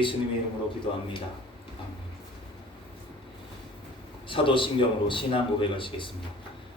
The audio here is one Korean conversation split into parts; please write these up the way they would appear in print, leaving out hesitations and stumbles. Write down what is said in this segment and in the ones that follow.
예수님의 이름으로 기도합니다. 아멘. 사도신경으로 신앙 고백하시겠습니다.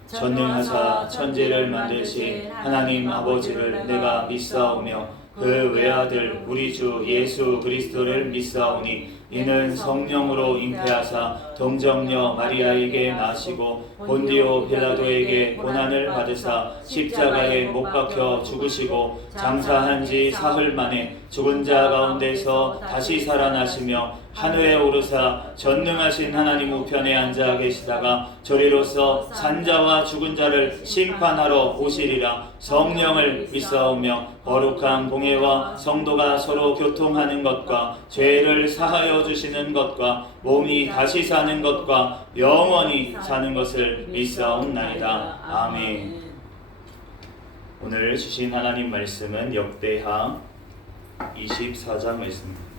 전능하사 천지를 만드신 하나님 아버지를 내가 믿사오며 그 외아들 우리 주 예수 그리스도를 믿사오니 이는 성령으로 잉태하사 동정녀 마리아에게 나시고 본디오 빌라도에게 고난을 받으사 십자가에 못 박혀 죽으시고 장사한 지 사흘 만에 죽은 자 가운데서 다시 살아나시며 하늘에 오르사 전능하신 하나님 우편에 앉아 계시다가 저리로서 산자와 죽은 자를 심판하러 오시리라. 성령을 믿사오며 거룩한 공예와 성도가 서로 교통하는 것과 죄를 사하여 주시는 것과 몸이 다시 사는 것과 영원히 사는 것을 믿사옵나이다. 아멘. 오늘 주신 하나님 말씀은 역대하 24장 말씀입니다.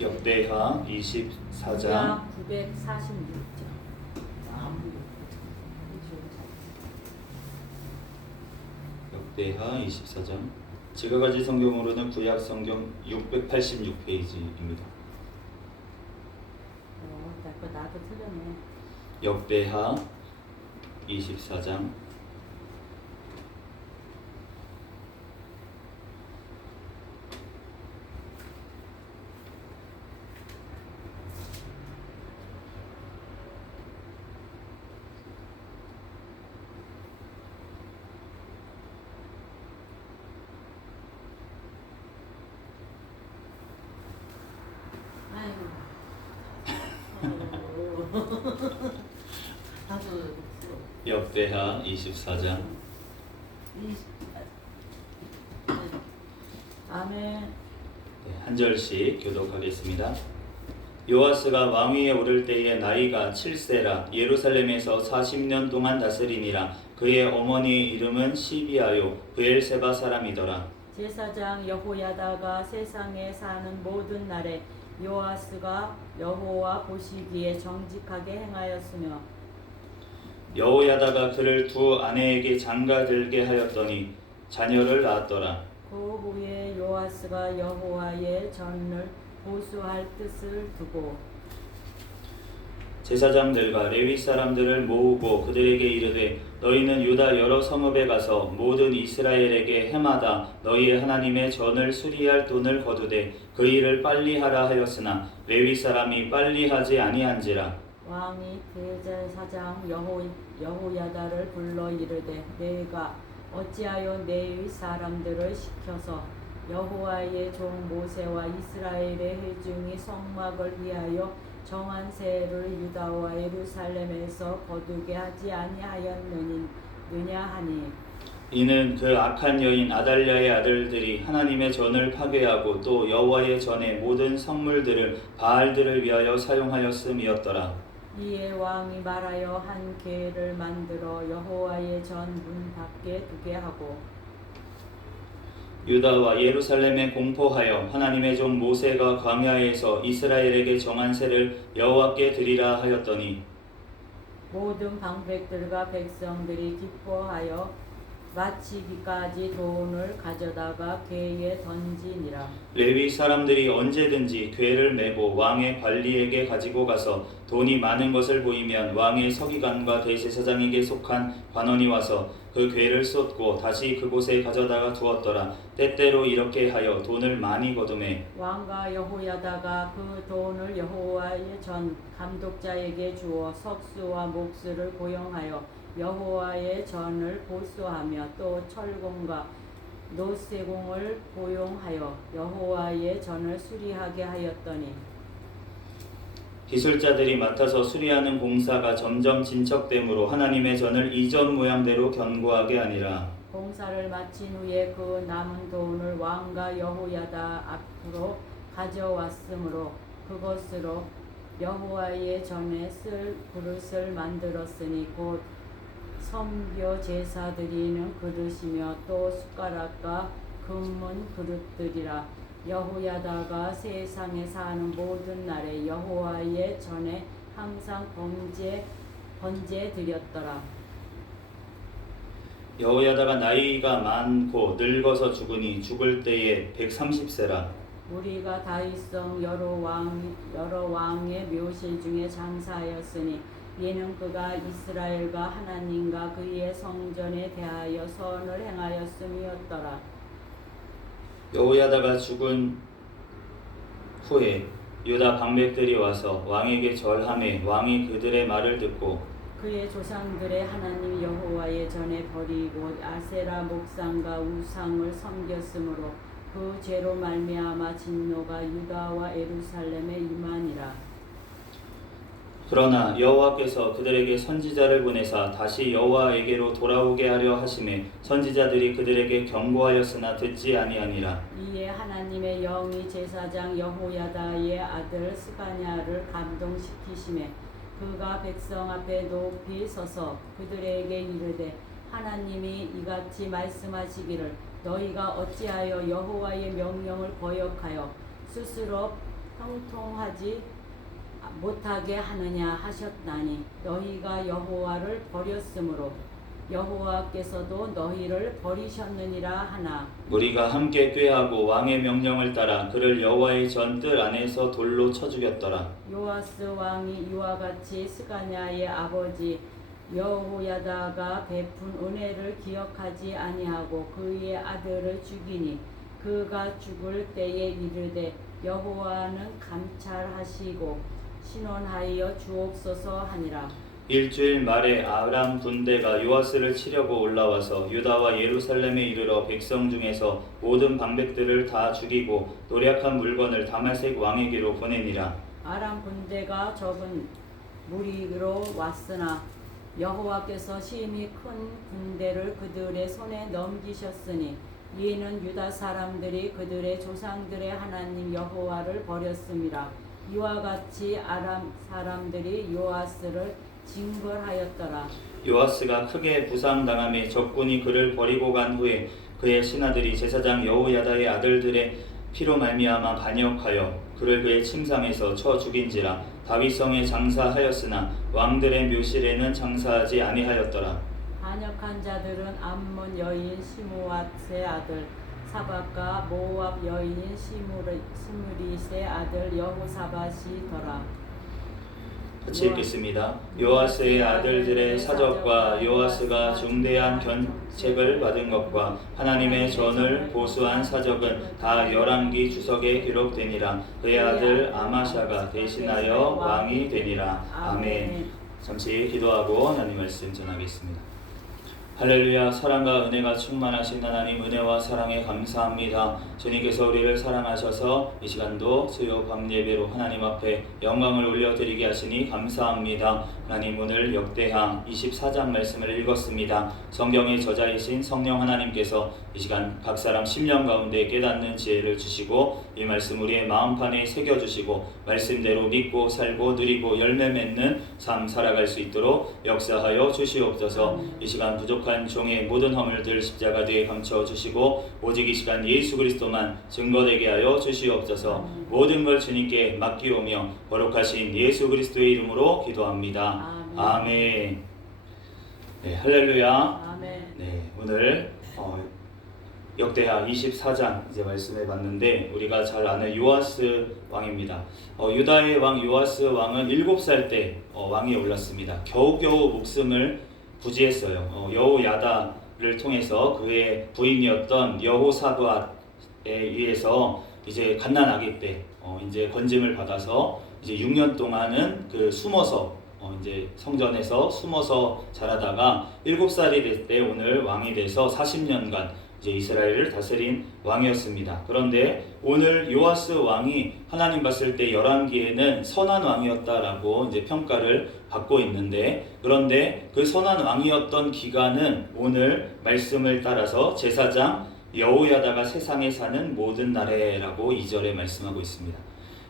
역대하 24장 946장. 역대하 24장. 제가 가진 성경으로는 구약 성경 686페이지입니다. 나도 틀렸네. 역대하 24장 역대하 24장 아멘. 한 절씩 교독하겠습니다. 요아스가 왕위에 오를 때에 나이가 7세라 예루살렘에서 40년 동안 다스리니라. 그의 어머니 이름은 시비아요 브엘세바 사람이더라. 제사장 여호야다가 세상에 사는 모든 날에 요아스가 여호와 보시기에 정직하게 행하였으며 여호야다가 그를 두 아내에게 장가들게 하였더니 자녀를 낳았더라. 그 후에 요아스가 여호와의 전을 보수할 뜻을 두고 제사장들과 레위 사람들을 모으고 그들에게 이르되 너희는 유다 여러 성읍에 가서 모든 이스라엘에게 해마다 너희의 하나님의 전을 수리할 돈을 거두되 그 일을 빨리 하라 하였으나 레위 사람이 빨리 하지 아니한지라. 왕이 대제사장 여호야다를 불러 이르되 내가 어찌하여 내 사람들을 시켜서 여호와의 종 모세와 이스라엘의 회중이 성막을 위하여 정한 세를 유다와 예루살렘에서 거두게 하지 아니하였느냐 하니 이는 그 악한 여인 아달랴의 아들들이 하나님의 전을 파괴하고 또 여호와의 전의 모든 성물들을 바알들을 위하여 사용하였음이었더라. 이에 왕이 말하여 한 궤를 만들어 여호와의 전 문 밖에 두게 하고 유다와 예루살렘에 공포하여 하나님의 종 모세가 광야에서 이스라엘에게 정한 세를 여호와께 드리라 하였더니 모든 방백들과 백성들이 기뻐하여 마치기까지 돈을 가져다가 궤에 던지니라. 레위 사람들이 언제든지 궤를 메고 왕의 관리에게 가지고 가서 돈이 많은 것을 보이면 왕의 서기관과 대제사장에게 속한 관원이 와서 그 궤를 쏟고 다시 그곳에 가져다가 두었더라. 때때로 이렇게 하여 돈을 많이 거두매 왕과 여호야다가 그 돈을 여호와의 전 감독자에게 주어 석수와 목수를 고용하여 여호와의 전을 보수하며 또 철공과 노쇠공을 고용하여 여호와의 전을 수리하게 하였더니 기술자들이 맡아서 수리하는 봉사가 점점 진척되므로 하나님의 전을 이전 모양대로 견고하게 하니라. 봉사를 마친 후에 그 남은 돈을 왕과 여호야다 앞으로 가져왔으므로 그것으로 여호와의 전에 쓸 그릇을 만들었으니 곧 선교 제사 드리는 그릇이며 또 숟가락과 금문 그릇들이라. 여호야다가 세상에 사는 모든 날에 여호와의 전에 항상 번제 드렸더라. 여호야다가 나이가 많고 늙어서 죽으니 죽을 때에 130세라. 우리가 다윗성 여러 왕의 묘실 중에 장사하였으니 이는 그가 이스라엘과 하나님과 그의 성전에 대하여 선을 행하였음이었더라. 여호야다가 죽은 후에 유다 방백들이 와서 왕에게 절하매 왕이 그들의 말을 듣고 그의 조상들의 하나님 여호와의 전에 버리고 아세라 목상과 우상을 섬겼으므로 그 죄로 말미암아 진노가 유다와 예루살렘에 임하니라. 그러나 여호와께서 그들에게 선지자를 보내사 다시 여호와에게로 돌아오게 하려 하심에 선지자들이 그들에게 경고하였으나 듣지 아니하니라. 이에 하나님의 영이 제사장 여호야다의 아들 스가냐를 감동시키심에 그가 백성 앞에 높이 서서 그들에게 이르되 하나님이 이같이 말씀하시기를 너희가 어찌하여 여호와의 명령을 거역하여 스스로 형통하지 못하게 하느냐 하셨나니 너희가 여호와를 버렸으므로 여호와께서도 너희를 버리셨느니라 하나. 무리가 함께 꾀하고 왕의 명령을 따라 그를 여호와의 전뜰 안에서 돌로 쳐 죽였더라. 요아스 왕이 이와 같이 스가냐의 아버지 여호야다가 베푼 은혜를 기억하지 아니하고 그의 아들을 죽이니 그가 죽을 때에 이르되 여호와는 감찰하시고 신원하여 주옵소서 하니라. 일주일 말에 아람 군대가 요아스를 치려고 올라와서 유다와 예루살렘에 이르러 백성 중에서 모든 방백들을 다 죽이고 노략한 물건을 다말색 왕에게로 보내니라. 아람 군대가 적은 무리로 왔으나 여호와께서 심히 큰 군대를 그들의 손에 넘기셨으니 이는 유다 사람들이 그들의 조상들의 하나님 여호와를 버렸음이라. 이와 같이 아람 사람들이 요아스를 징벌하였더라. 요아스가 크게 부상당함에 적군이 그를 버리고 간 후에 그의 신하들이 제사장 여호야다의 아들들의 피로 말미암아 반역하여 그를 그의 침상에서 쳐 죽인지라. 다윗성에 장사하였으나 왕들의 묘실에는 장사하지 아니하였더라. 반역한 자들은 암몬 여인 시므앗의 아들 사박과 모압 여인 스므릿의 아들 여호사밧이더라. 같이 읽겠습니다. 요아스의 아들들의 사적과 요아스가 중대한 견책을 받은 것과 하나님의 전을 보수한 사적은 다 열왕기 주석에 기록되니라. 그의 아들 아마샤가 대신하여 왕이 되니라. 아멘. 잠시 기도하고 하나님 말씀 전하겠습니다. 할렐루야. 사랑과 은혜가 충만하신 하나님, 은혜와 사랑에 감사합니다. 주님께서 우리를 사랑하셔서 이 시간도 수요 밤 예배로 하나님 앞에 영광을 올려드리게 하시니 감사합니다. 하나님, 오늘 역대하 24장 말씀을 읽었습니다. 성경의 저자이신 성령 하나님께서 이 시간 각 사람 심령 가운데 깨닫는 지혜를 주시고 이 말씀 우리의 마음판에 새겨주시고 말씀대로 믿고 살고 누리고 열매 맺는 삶 살아갈 수 있도록 역사하여 주시옵소서. 이 시간 부족한 종의 모든 허물들 십자가 뒤에 감춰주시고 오직 이 시간 예수 그리스도만 증거되게 하여 주시옵소서. 모든 걸 주님께 맡기오며 거룩하신 예수 그리스도의 이름으로 기도합니다. 아멘. 네, 할렐루야. 아멘. 네, 오늘 역대하 24장 이제 말씀해 봤는데 우리가 잘 아는 요아스 왕입니다. 유다의 왕 요아스 왕은 7살 때 왕위에 올랐습니다. 겨우겨우 목숨을 부지했어요. 여호야다를 통해서 그의 부인이었던 여호사밧에 의해서 이제 갓난아기 때 이제 건짐을 받아서 이제 6년 동안은 그 숨어서 이제 성전에서 숨어서 자라다가 7살이 될 때 오늘 왕이 돼서 40년간 이제 이스라엘을 다스린 왕이었습니다. 그런데 오늘 요아스 왕이 하나님 봤을 때 열왕기에는 선한 왕이었다라고 이제 평가를 받고 있는데, 그런데 그 선한 왕이었던 기간은 오늘 말씀을 따라서 제사장 여호야다가 세상에 사는 모든 날에라고 2절에 말씀하고 있습니다.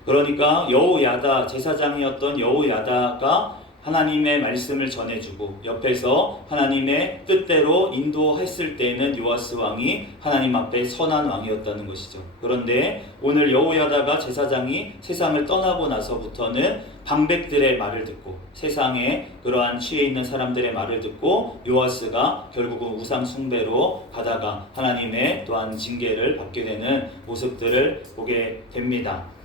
그러니까 여호야다, 제사장이었던 여호야다가 하나님의 말씀을 전해주고 옆에서 하나님의 뜻대로 인도했을 때에는 요아스 왕이 하나님 앞에 선한 왕이었다는 것이죠. 그런데 오늘 여호야다가 제사장이 세상을 떠나고 나서부터는 방백들의 말을 듣고 세상에 그러한 취해 있는 사람들의 말을 듣고 요아스가 결국은 우상 숭배로 가다가 하나님의 또한 징계를 받게 되는 모습들을 보게 됩니다.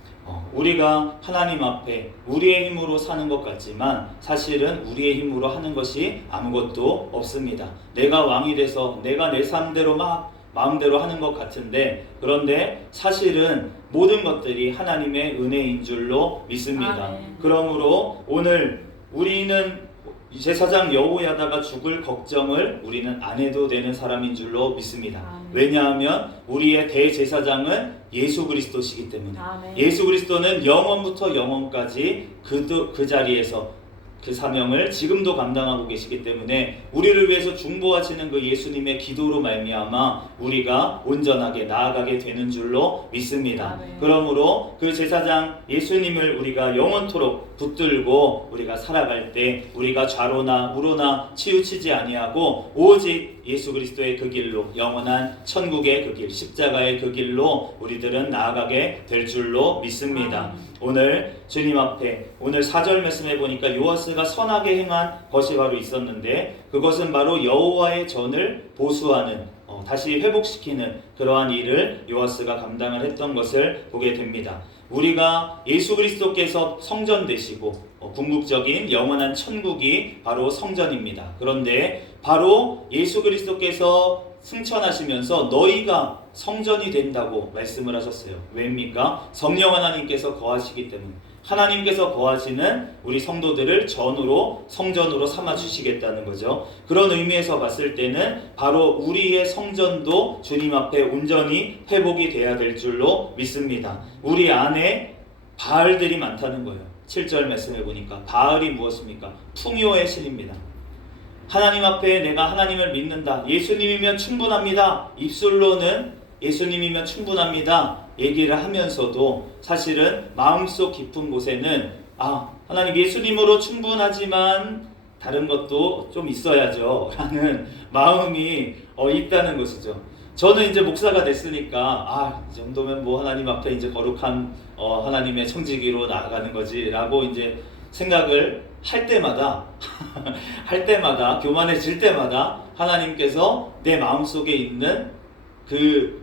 우리가 하나님 앞에 우리의 힘으로 사는 것 같지만 사실은 우리의 힘으로 하는 것이 아무것도 없습니다. 내가 왕이 돼서 내가 내 삶대로 막 마음대로 하는 것 같은데, 그런데 사실은 모든 것들이 하나님의 은혜인 줄로 믿습니다. 아멘. 그러므로 오늘 우리는 제사장 여호야다가 죽을 걱정을 우리는 안 해도 되는 사람인 줄로 믿습니다. 아멘. 왜냐하면 우리의 대제사장은 예수 그리스도시기 때문에 아멘. 예수 그리스도는 영원부터 영원까지 그 자리에서 그 사명을 지금도 감당하고 계시기 때문에 우리를 위해서 중보하시는 그 예수님의 기도로 말미암아 우리가 온전하게 나아가게 되는 줄로 믿습니다. 아멘. 그러므로 그 제사장 예수님을 우리가 영원토록 붙들고 우리가 살아갈 때 우리가 좌로나 우로나 치우치지 아니하고 오직 예수 그리스도의 그 길로, 영원한 천국의 그 길, 십자가의 그 길로 우리들은 나아가게 될 줄로 믿습니다. 오늘 주님 앞에 오늘 4절 말씀해 보니까 요아스가 선하게 행한 것이 바로 있었는데, 그것은 바로 여호와의 전을 보수하는, 다시 회복시키는 그러한 일을 요아스가 감당을 했던 것을 보게 됩니다. 우리가 예수 그리스도께서 성전 되시고 궁극적인 영원한 천국이 바로 성전입니다. 그런데 바로 예수 그리스도께서 승천하시면서 너희가 성전이 된다고 말씀을 하셨어요. 왜입니까? 성령 하나님께서 거하시기 때문에 하나님께서 거하시는 우리 성도들을 전으로 성전으로 삼아 주시겠다는 거죠. 그런 의미에서 봤을 때는 바로 우리의 성전도 주님 앞에 온전히 회복이 돼야 될 줄로 믿습니다. 우리 안에 바알들이 많다는 거예요. 7절 말씀해 보니까 바알이 무엇입니까? 풍요의 신입니다. 하나님 앞에 내가 하나님을 믿는다, 예수님이면 충분합니다, 입술로는 예수님이면 충분합니다 얘기를 하면서도 사실은 마음속 깊은 곳에는 하나님 예수님으로 충분하지만 다른 것도 좀 있어야죠 라는 마음이 있다는 것이죠. 저는 이제 목사가 됐으니까 이 정도면 뭐 하나님 앞에 이제 거룩한 하나님의 청지기로 나아가는 거지 라고 이제 생각을 할 때마다 교만해질 때마다 하나님께서 내 마음속에 있는 그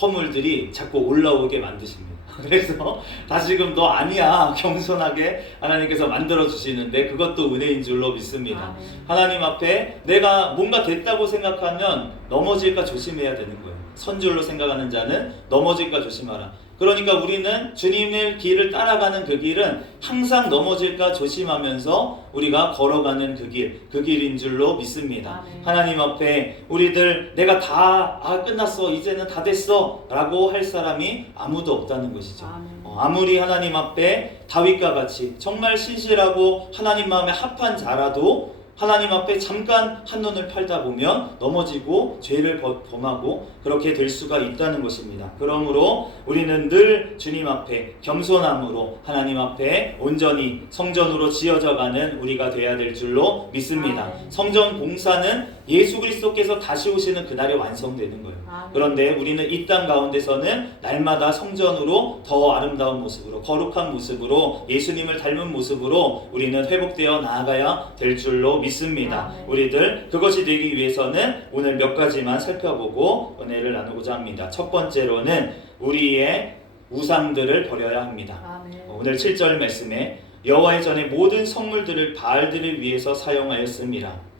허물들이 자꾸 올라오게 만드십니다. 그래서 다시금 너 아니야 겸손하게 하나님께서 만들어 주시는데 그것도 은혜인 줄로 믿습니다. 하나님 앞에 내가 뭔가 됐다고 생각하면 넘어질까 조심해야 되는 거예요. 선줄로 생각하는 자는 넘어질까 조심하라. 그러니까 우리는 주님의 길을 따라가는 그 길은 항상 넘어질까 조심하면서 우리가 걸어가는 그 길인 줄로 믿습니다. 아멘. 하나님 앞에 우리들 내가 다 끝났어, 이제는 다 됐어 라고 할 사람이 아무도 없다는 것이죠. 아무리 하나님 앞에 다윗과 같이 정말 신실하고 하나님 마음에 합한 자라도 하나님 앞에 잠깐 한눈을 팔다 보면 넘어지고 죄를 범하고 그렇게 될 수가 있다는 것입니다. 그러므로 우리는 늘 주님 앞에 겸손함으로 하나님 앞에 온전히 성전으로 지어져가는 우리가 되어야 될 줄로 믿습니다. 성전 공사는 예수 그리스도께서 다시 오시는 그날에 완성되는 거예요. 그런데 우리는 이 땅 가운데서는 날마다 성전으로 더 아름다운 모습으로, 거룩한 모습으로, 예수님을 닮은 모습으로 우리는 회복되어 나아가야 될 줄로 믿습니다. 우리들 그것이 되기 위해서는 오늘 몇 가지만 살펴보고 은혜를 나누고자 합니다. 첫 번째로는 우리의 우상들을 버려야 합니다. 오늘 7절 말씀에 여호와의 전에 모든 성물들을 바알들을 위해서 사용하였습니다.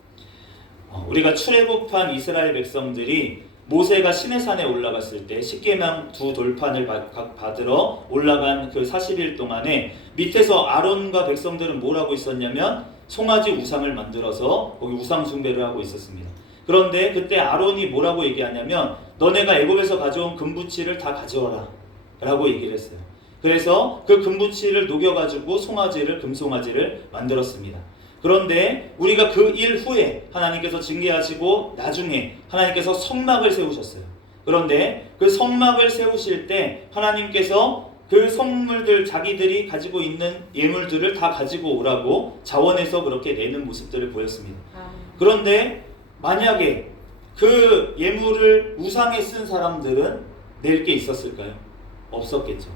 우리가 출애굽한 이스라엘 백성들이 모세가 시내산에 올라갔을 때 십계명 두 돌판을 받으러 올라간 그 40일 동안에 밑에서 아론과 백성들은 뭘 하고 있었냐면 송아지 우상을 만들어서 거기 우상 숭배를 하고 있었습니다. 그런데 그때 아론이 뭐라고 얘기하냐면 너네가 애굽에서 가져온 금부치를 다 가져와라 라고 얘기를 했어요. 그래서 그 금부치를 녹여가지고 금송아지를 만들었습니다. 그런데 우리가 그 일 후에 하나님께서 징계하시고 나중에 하나님께서 성막을 세우셨어요. 그런데 그 성막을 세우실 때 하나님께서 그 성물들 자기들이 가지고 있는 예물들을 다 가지고 오라고 자원해서 그렇게 내는 모습들을 보였습니다. 그런데 만약에 그 예물을 우상에 쓴 사람들은 낼 게 있었을까요? 없었겠죠.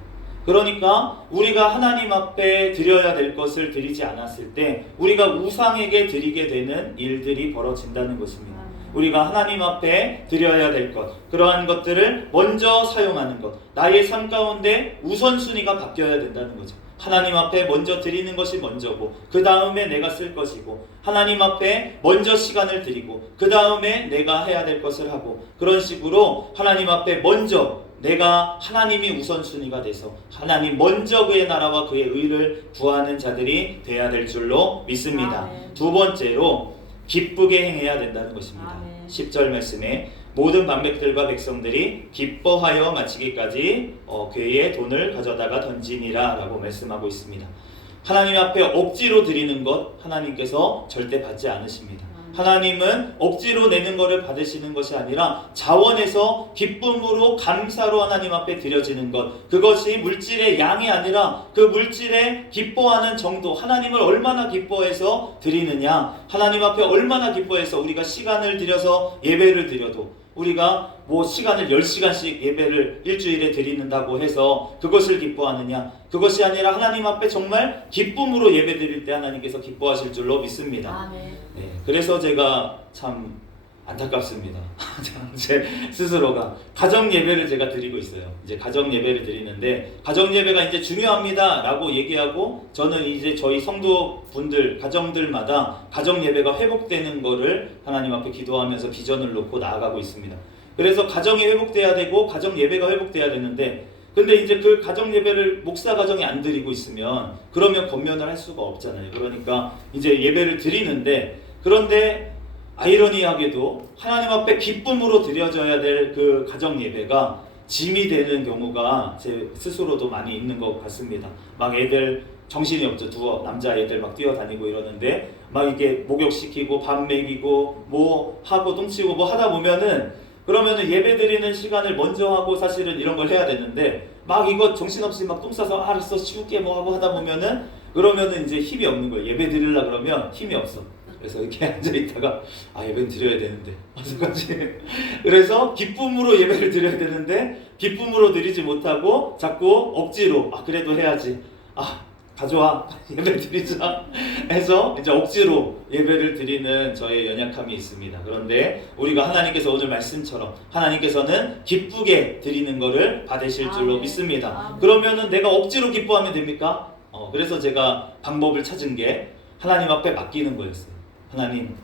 그러니까 우리가 하나님 앞에 드려야 될 것을 드리지 않았을 때 우리가 우상에게 드리게 되는 일들이 벌어진다는 것입니다. 우리가 하나님 앞에 드려야 될 것, 그러한 것들을 먼저 사용하는 것, 나의 삶 가운데 우선순위가 바뀌어야 된다는 거죠. 하나님 앞에 먼저 드리는 것이 먼저고 그 다음에 내가 쓸 것이고, 하나님 앞에 먼저 시간을 드리고 그 다음에 내가 해야 될 것을 하고, 그런 식으로 하나님 앞에 먼저 내가 하나님이 우선순위가 돼서 하나님 먼저 그의 나라와 그의 의를 구하는 자들이 돼야 될 줄로 믿습니다. 두 번째로 기쁘게 행해야 된다는 것입니다. 10절 말씀에 모든 반백들과 백성들이 기뻐하여 마치기까지 궤에 돈을 가져다가 던지니라 라고 말씀하고 있습니다. 하나님 앞에 억지로 드리는 것 하나님께서 절대 받지 않으십니다. 하나님은 억지로 내는 것을 받으시는 것이 아니라 자원에서 기쁨으로 감사로 하나님 앞에 드려지는 것, 그것이 물질의 양이 아니라 그 물질에 기뻐하는 정도, 하나님을 얼마나 기뻐해서 드리느냐, 하나님 앞에 얼마나 기뻐해서 우리가 시간을 들여서 예배를 드려도, 우리가 뭐 시간을 10시간씩 예배를 일주일에 드린다고 해서 그것을 기뻐하느냐, 그것이 아니라 하나님 앞에 정말 기쁨으로 예배 드릴 때 하나님께서 기뻐하실 줄로 믿습니다. 네, 그래서 제가 참 안타깝습니다. 제 스스로가 가정 예배를 제가 드리고 있어요. 이제 가정 예배를 드리는데, 가정 예배가 이제 중요합니다라고 얘기하고, 저는 이제 저희 성도분들 가정들마다 가정 예배가 회복되는 거를 하나님 앞에 기도하면서 비전을 놓고 나아가고 있습니다. 그래서 가정이 회복돼야 되고 가정 예배가 회복돼야 되는데, 근데 이제 그 가정 예배를 목사 가정이 안 드리고 있으면 그러면 권면을 할 수가 없잖아요. 그러니까 이제 예배를 드리는데, 그런데 아이러니하게도 하나님 앞에 기쁨으로 드려져야 될 그 가정 예배가 짐이 되는 경우가 제 스스로도 많이 있는 것 같습니다. 막 애들 정신이 없죠. 남자 애들 막 뛰어다니고 이러는데 막 이게 목욕시키고 밥 먹이고 뭐 하고 똥치고 뭐 하다 보면은, 그러면은 예배 드리는 시간을 먼저 하고 사실은 이런 걸 해야 되는데 막 이거 정신없이 막 똥 싸서 알았어 치울게 뭐 하고 하다 보면은, 그러면은 이제 힘이 없는 거예요. 예배 드리려 그러면 힘이 없어. 그래서 이렇게 앉아있다가 예배는 드려야 되는데 어떡하지? 그래서 기쁨으로 예배를 드려야 되는데 기쁨으로 드리지 못하고 자꾸 억지로 그래도 해야지, 가져와 예배 드리자 해서 이제 억지로 예배를 드리는 저의 연약함이 있습니다. 그런데 우리가 하나님께서 오늘 말씀처럼 하나님께서는 기쁘게 드리는 것을 받으실 줄로 믿습니다. 그러면은 내가 억지로 기뻐하면 됩니까? 그래서 제가 방법을 찾은 게 하나님 앞에 맡기는 거였어요. 하나님,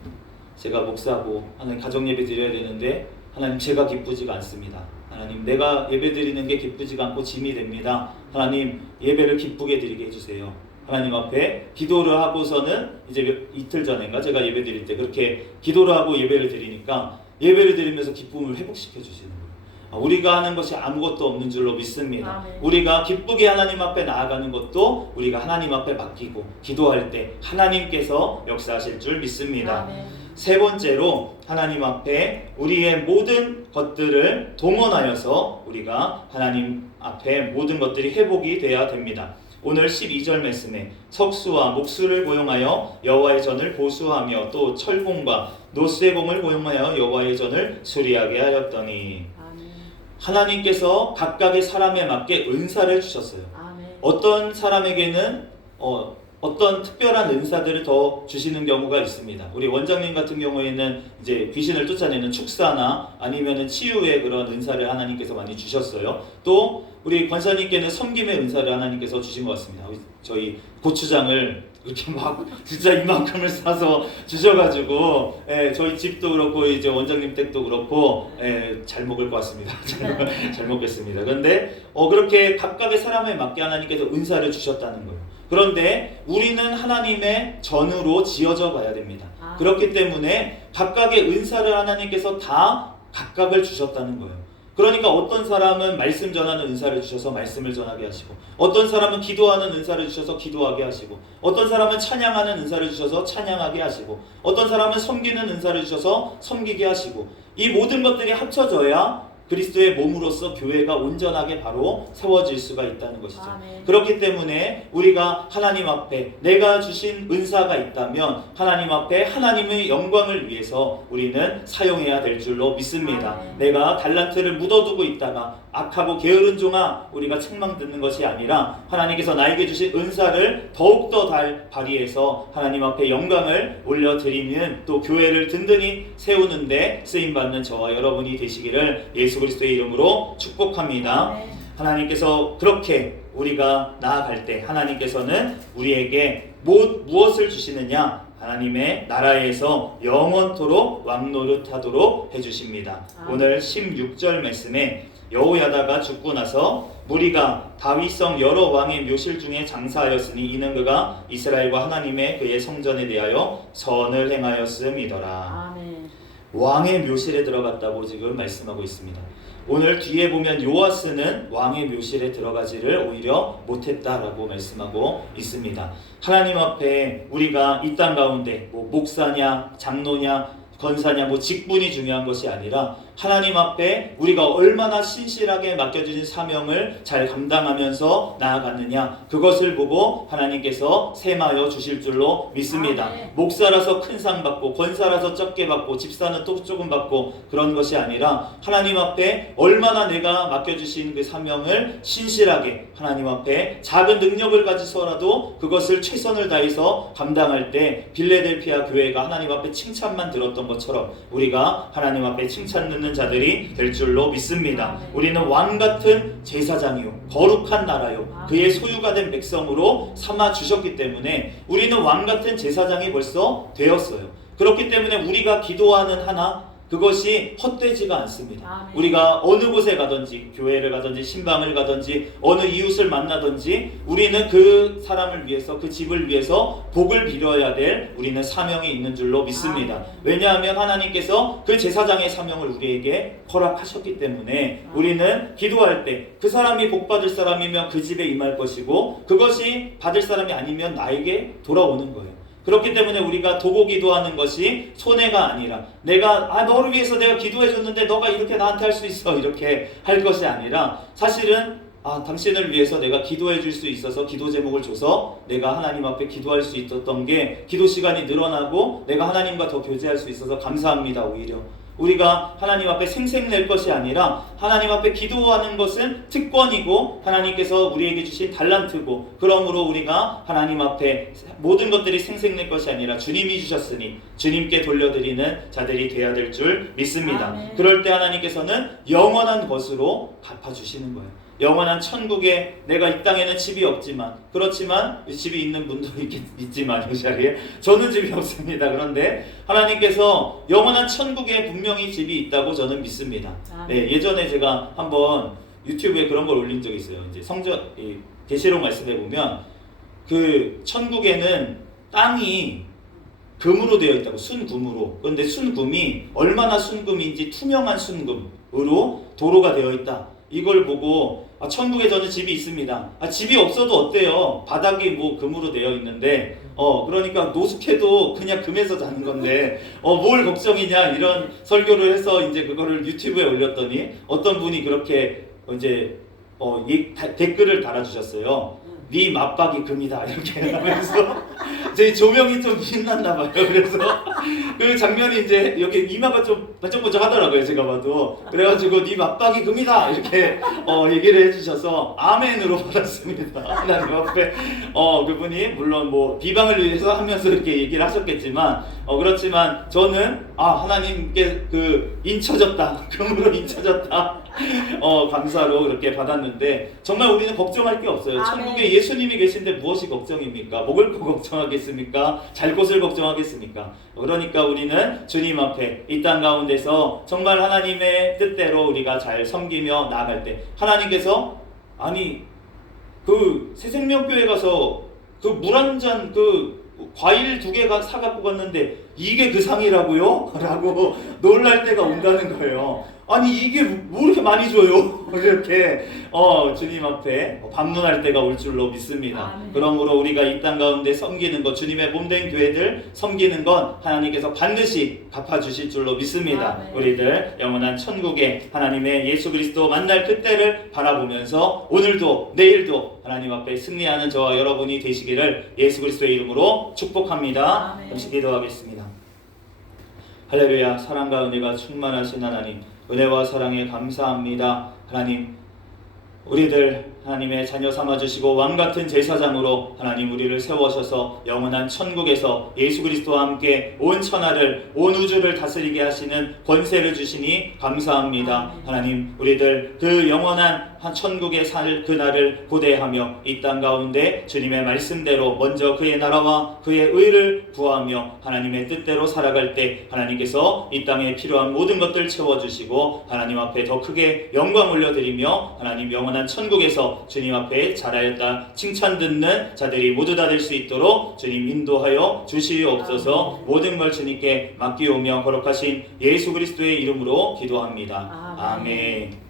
제가 목사고 하나님 가정 예배 드려야 되는데 하나님 제가 기쁘지가 않습니다. 하나님, 내가 예배 드리는 게 기쁘지가 않고 짐이 됩니다. 하나님, 예배를 기쁘게 드리게 해주세요. 하나님 앞에 기도를 하고서는 이제 이틀 전인가 제가 예배 드릴 때 그렇게 기도를 하고 예배를 드리니까 예배를 드리면서 기쁨을 회복시켜 주시는 거예요. 우리가 하는 것이 아무것도 없는 줄로 믿습니다. 우리가 기쁘게 하나님 앞에 나아가는 것도 우리가 하나님 앞에 맡기고 기도할 때 하나님께서 역사하실 줄 믿습니다. 세 번째로 하나님 앞에 우리의 모든 것들을 동원하여서 우리가 하나님 앞에 모든 것들이 회복이 되어야 됩니다. 오늘 12절 말씀에 석수와 목수를 고용하여 여호와의 전을 보수하며 또 철공과 노쇠공을 고용하여 여호와의 전을 수리하게 하였더니, 하나님께서 각각의 사람에 맞게 은사를 주셨어요. 어떤 사람에게는 어떤 특별한 은사들을 더 주시는 경우가 있습니다. 우리 원장님 같은 경우에는 이제 귀신을 쫓아내는 축사나 아니면은 치유의 그런 은사를 하나님께서 많이 주셨어요. 또 우리 권사님께는 섬김의 은사를 하나님께서 주신 것 같습니다. 저희 고추장을 이렇게 막 진짜 이만큼을 싸서 주셔가지고, 저희 집도 그렇고 이제 원장님 댁도 그렇고 잘 먹을 것 같습니다. 잘 먹겠습니다. 그런데 그렇게 각각의 사람에 맞게 하나님께서 은사를 주셨다는 거예요. 그런데 우리는 하나님의 전으로 지어져 가야 됩니다. 그렇기 때문에 각각의 은사를 하나님께서 다 각각을 주셨다는 거예요. 그러니까 어떤 사람은 말씀 전하는 은사를 주셔서 말씀을 전하게 하시고, 어떤 사람은 기도하는 은사를 주셔서 기도하게 하시고, 어떤 사람은 찬양하는 은사를 주셔서 찬양하게 하시고, 어떤 사람은 섬기는 은사를 주셔서 섬기게 하시고, 이 모든 것들이 합쳐져야 그리스도의 몸으로서 교회가 온전하게 바로 세워질 수가 있다는 것이죠. 아멘. 그렇기 때문에 우리가 하나님 앞에 내가 주신 은사가 있다면 하나님 앞에 하나님의 영광을 위해서 우리는 사용해야 될 줄로 믿습니다. 아멘. 내가 달란트를 묻어두고 있다가 악하고 게으른 종아 우리가 책망 듣는 것이 아니라 하나님께서 나에게 주신 은사를 더욱더 발휘해서 하나님 앞에 영광을 올려드리는 또 교회를 든든히 세우는데 쓰임받는 저와 여러분이 되시기를 예수 그리스도의 이름으로 축복합니다. 아멘. 하나님께서 그렇게 우리가 나아갈 때 하나님께서는 우리에게 무엇을 주시느냐? 하나님의 나라에서 영원토록 왕노릇하도록 해주십니다. 아멘. 오늘 16절 말씀에 여호야다가 죽고 나서 무리가 다윗성 여러 왕의 묘실 중에 장사하였으니 이는 그가 이스라엘과 하나님의 그의 성전에 대하여 선을 행하였음이더라. 아멘. 왕의 묘실에 들어갔다고 지금 말씀하고 있습니다. 오늘 뒤에 보면 요아스는 왕의 묘실에 들어가지를 오히려 못했다라고 말씀하고 있습니다. 하나님 앞에 우리가 이 땅 가운데 목사냐 장로냐 권사냐 직분이 중요한 것이 아니라 하나님 앞에 우리가 얼마나 신실하게 맡겨주신 사명을 잘 감당하면서 나아갔느냐 그것을 보고 하나님께서 셈하여 주실 줄로 믿습니다. 아멘. 목사라서 큰 상 받고 권사라서 적게 받고 집사는 또 조금 받고 그런 것이 아니라 하나님 앞에 얼마나 내가 맡겨주신 그 사명을 신실하게 하나님 앞에 작은 능력을 가지서라도 그것을 최선을 다해서 감당할 때 빌레델피아 교회가 하나님 앞에 칭찬만 들었던 것처럼 우리가 하나님 앞에 칭찬 듣는 자들이 될 줄로 믿습니다. 아멘. 우리는 왕같은 제사장이요 거룩한 나라요 그의 소유가 된 백성으로 삼아 주셨기 때문에 우리는 왕같은 제사장이 벌써 되었어요. 그렇기 때문에 우리가 기도하는 하나 그것이 헛되지가 않습니다. 아멘. 우리가 어느 곳에 가든지 교회를 가든지 신방을 가든지 어느 이웃을 만나든지 우리는 그 사람을 위해서 그 집을 위해서 복을 빌어야 될 우리는 사명이 있는 줄로 믿습니다. 아멘. 왜냐하면 하나님께서 그 제사장의 사명을 우리에게 허락하셨기 때문에 우리는 기도할 때 그 사람이 복 받을 사람이면 그 집에 임할 것이고 그것이 받을 사람이 아니면 나에게 돌아오는 거예요. 그렇기 때문에 우리가 도고 기도하는 것이 손해가 아니라 내가 너를 위해서 내가 기도해 줬는데 너가 이렇게 나한테 할 수 있어 이렇게 할 것이 아니라 사실은 당신을 위해서 내가 기도해 줄 수 있어서 기도 제목을 줘서 내가 하나님 앞에 기도할 수 있었던 게 기도 시간이 늘어나고 내가 하나님과 더 교제할 수 있어서 감사합니다. 오히려 우리가 하나님 앞에 생색낼 것이 아니라 하나님 앞에 기도하는 것은 특권이고 하나님께서 우리에게 주신 달란트고 그러므로 우리가 하나님 앞에 모든 것들이 생색낼 것이 아니라 주님이 주셨으니 주님께 돌려드리는 자들이 되어야 될 줄 믿습니다. 아멘. 그럴 때 하나님께서는 영원한 것으로 갚아주시는 거예요. 영원한 천국에 내가 이 땅에는 집이 없지만 그렇지만 집이 있는 분도 있지만 이 자리에 저는 집이 없습니다. 그런데 하나님께서 영원한 천국에 분명히 집이 있다고 저는 믿습니다. 네, 예전에 제가 한번 유튜브에 그런 걸 올린 적이 있어요. 이제 계시록 말씀해 보면 그 천국에는 땅이 금으로 되어 있다고 순금으로. 그런데 순금이 얼마나 순금인지 투명한 순금으로 도로가 되어 있다. 이걸 보고 천국에 저는 집이 있습니다. 집이 없어도 어때요? 바닥이 뭐 금으로 되어 있는데 그러니까 노숙해도 그냥 금에서 자는 건데 뭘 걱정이냐 이런 설교를 해서 이제 그거를 유튜브에 올렸더니 어떤 분이 그렇게 이제 댓글을 달아주셨어요. 네 맞박이 금이다 이렇게 하면서 제 조명이 좀 빛났나 봐요. 그래서 그 장면이 이제 여기 이마가 좀 반짝반짝 하더라고요. 제가 봐도. 그래가지고 네 맞박이 금이다 이렇게 얘기를 해주셔서 아멘으로 받았습니다. 하나님 앞에 그분이 물론 뭐 비방을 위해서 하면서 이렇게 얘기를 하셨겠지만 그렇지만 저는 하나님께 인쳐졌다 금으로 인쳐졌다 감사로 그렇게 받았는데 정말 우리는 걱정할 게 없어요. 아멘. 천국에 예수님이 계신데 무엇이 걱정입니까? 먹을 거 걱정하겠습니까? 잘 곳을 걱정하겠습니까? 그러니까 우리는 주님 앞에 이 땅 가운데서 정말 하나님의 뜻대로 우리가 잘 섬기며 나아갈 때 하나님께서 그 새생명교회 가서 그 물 한 잔 과일 2개 사갖고 갔는데 이게 그 상이라고요? 라고 놀랄 때가 온다는 거예요. 이게 뭐 이렇게 많이 줘요? 이렇게 주님 앞에 방문할 때가 올 줄로 믿습니다. 아멘. 그러므로 우리가 이 땅 가운데 섬기는 것, 주님의 몸된 교회들 섬기는 건 하나님께서 반드시 갚아주실 줄로 믿습니다. 아멘. 우리들 영원한 천국에 하나님의 예수 그리스도 만날 그때를 바라보면서 오늘도 내일도 하나님 앞에 승리하는 저와 여러분이 되시기를 예수 그리스도의 이름으로 축복합니다. 아멘. 잠시 기도하겠습니다. 할렐루야. 사랑과 은혜가 충만하신 하나님, 은혜와 사랑에 감사합니다. 하나님, 우리들 하나님의 자녀 삼아주시고 왕같은 제사장으로 하나님 우리를 세워셔서 영원한 천국에서 예수 그리스도와 함께 온 천하를, 온 우주를 다스리게 하시는 권세를 주시니 감사합니다. 하나님, 우리들 그 영원한 한 천국에 살 그날을 고대하며 이 땅 가운데 주님의 말씀대로 먼저 그의 나라와 그의 의를 구하며 하나님의 뜻대로 살아갈 때 하나님께서 이 땅에 필요한 모든 것들 채워주시고 하나님 앞에 더 크게 영광 올려드리며 하나님 영원한 천국에서 주님 앞에 잘하였다 칭찬 듣는 자들이 모두 다 될 수 있도록 주님 인도하여 주시옵소서. 모든 걸 주님께 맡기오며 거룩하신 예수 그리스도의 이름으로 기도합니다. 아멘.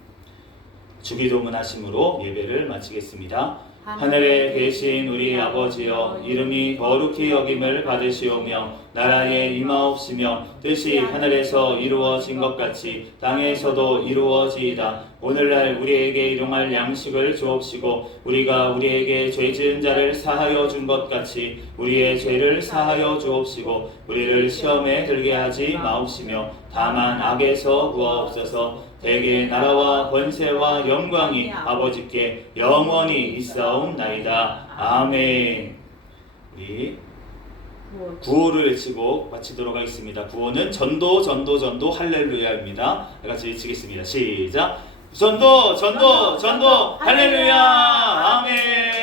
주기도문 하심으로 예배를 마치겠습니다. 하늘에 계신 우리 아버지여, 이름이 거룩히 여김을 받으시오며 나라에 임하옵시며 뜻이 하늘에서 이루어진 것 같이 땅에서도 이루어지이다. 오늘날 우리에게 일용할 양식을 주옵시고 우리가 우리에게 죄 지은 자를 사하여 준 것 같이 우리의 죄를 사하여 주옵시고 우리를 시험에 들게 하지 마옵시며 다만 악에서 구하옵소서. 대개 나라와 권세와 영광이 아버지께 영원히 있사옵나이다. 아멘. 우리 구호를 외치고 마치도록 하겠습니다. 구호는 전도 전도 전도 할렐루야입니다. 같이 외치겠습니다. 시작. 전도 전도 전도 할렐루야. 아멘.